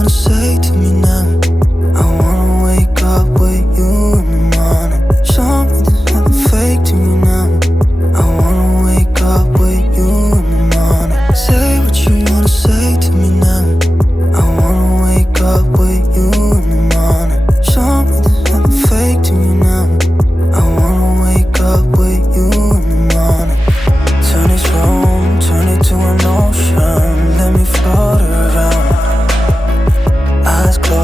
wanna say to me now. I wanna wake up with you in the morning. Show me there's nothing fake to me now. I wanna wake up with you in the morning. Say what you wanna say to me now. I wanna wake up with you in the morning. Show me there's nothing fake to me now. I wanna wake up with you in the morning. Turn this room, turn it to an ocean. Let me float around. Eyes closed.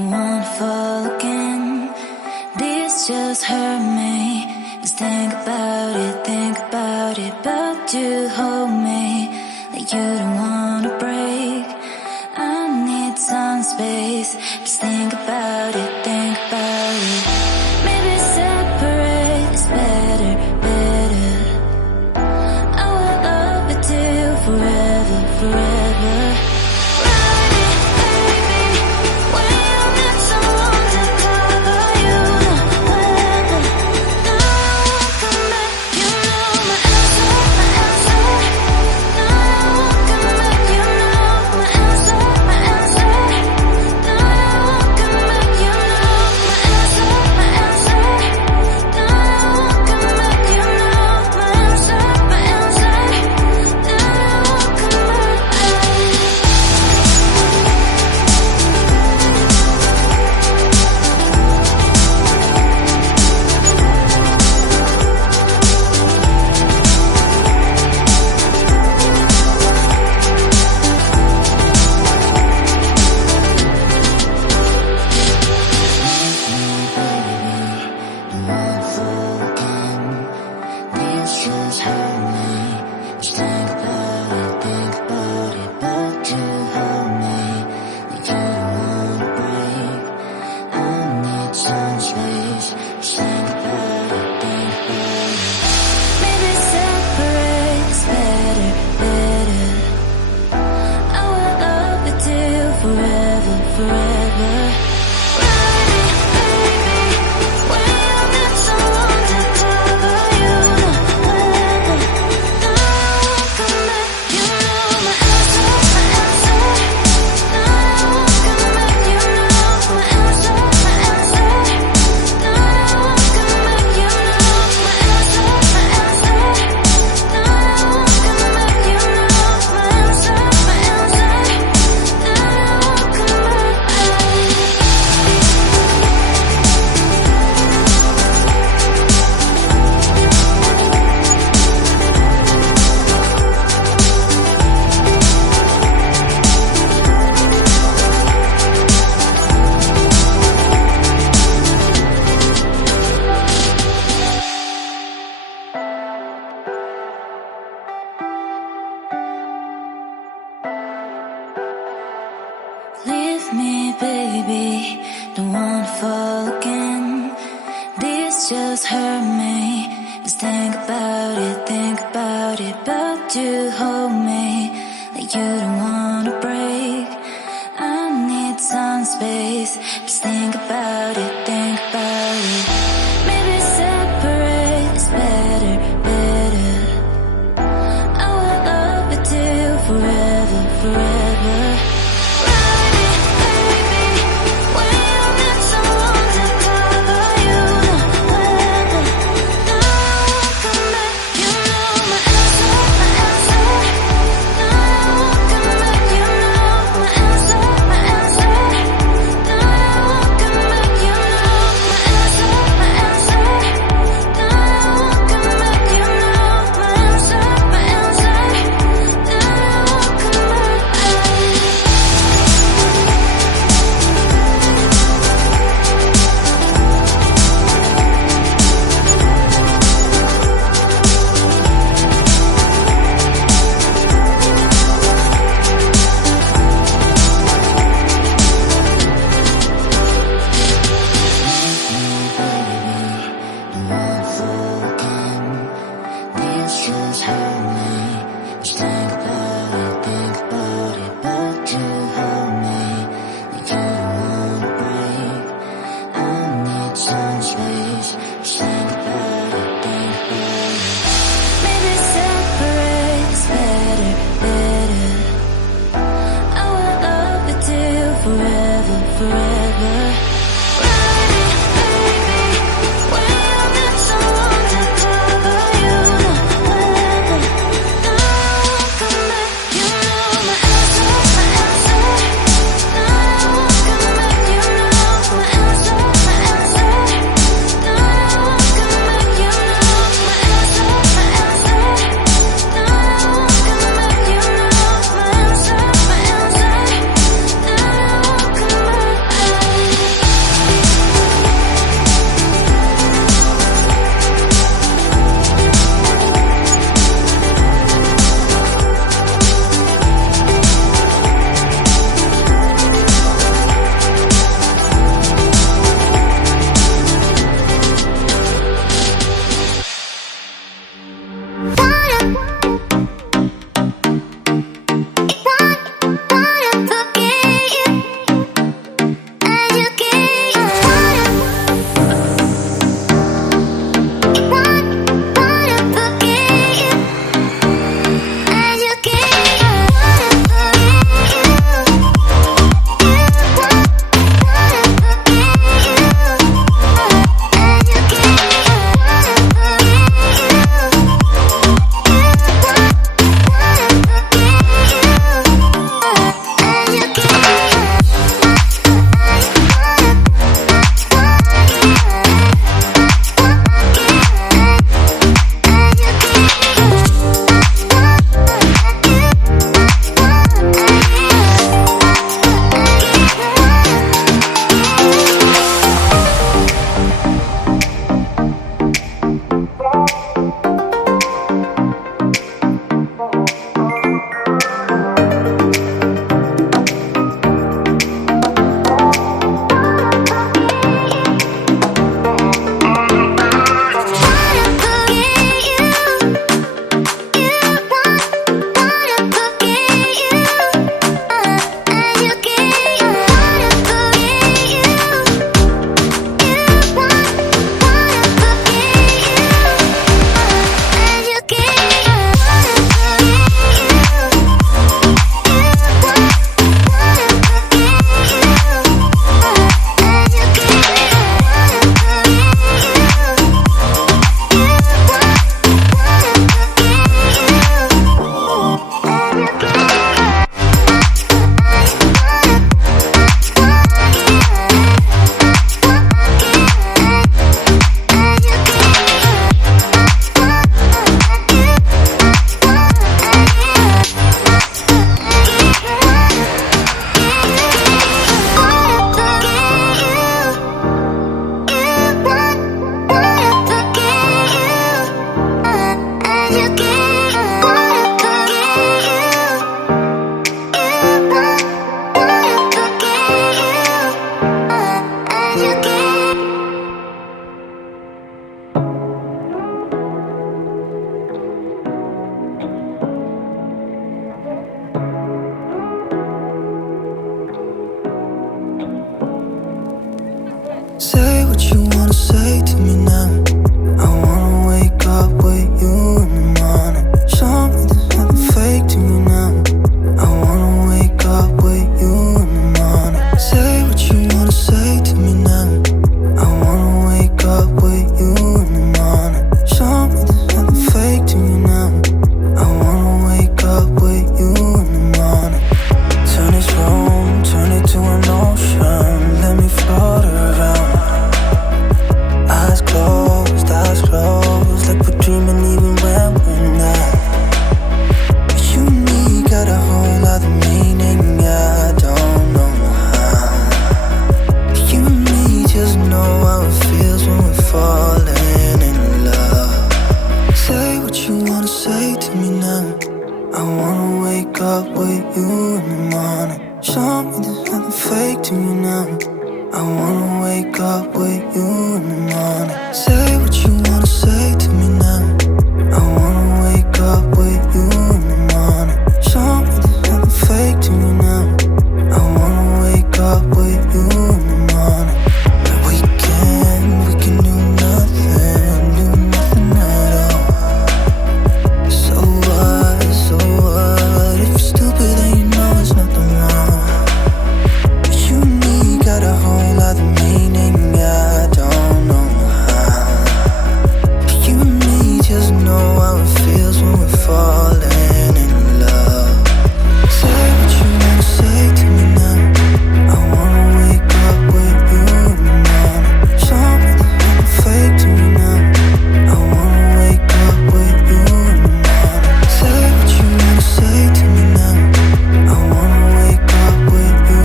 don't wanna fall again. This just hurt me. Just think about it, but you hold me like you don't wanna break. I need some space. Just think about it, think about it. Maybe separate is better, better. I will love you till forever, forever. Ride it, baby, when you need someone to cover you. No weather, no one come back. You know my answer, my answer. No one come back. You know my answer, my answer. No one come back. You know my answer, my answer. No one come back. You know my answer, my answer. No one come forever, forever. Ride it, baby, when you need someone to cover you. No weather, no one come back. You know my answer, my answer. No one come back. You know my answer, my answer. No one come back. You know my answer, my answer. No one come back. You know my answer, my answer. No one come back. Leave me, baby, don't wanna fall again. This just hurt me. Just think about it, but you hold me like you don't wanna break. I need some space. Just think about it.